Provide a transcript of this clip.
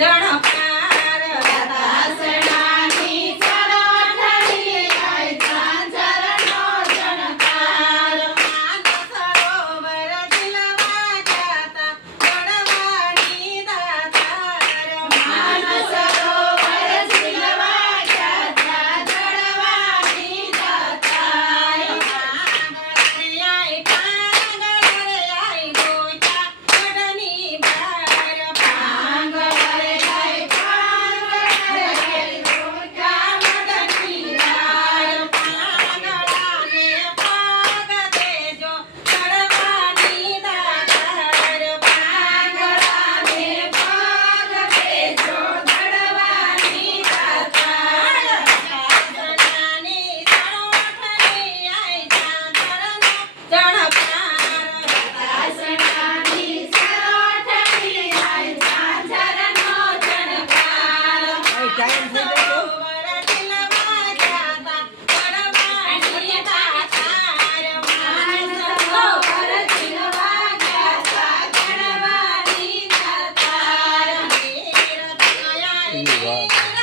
There. God.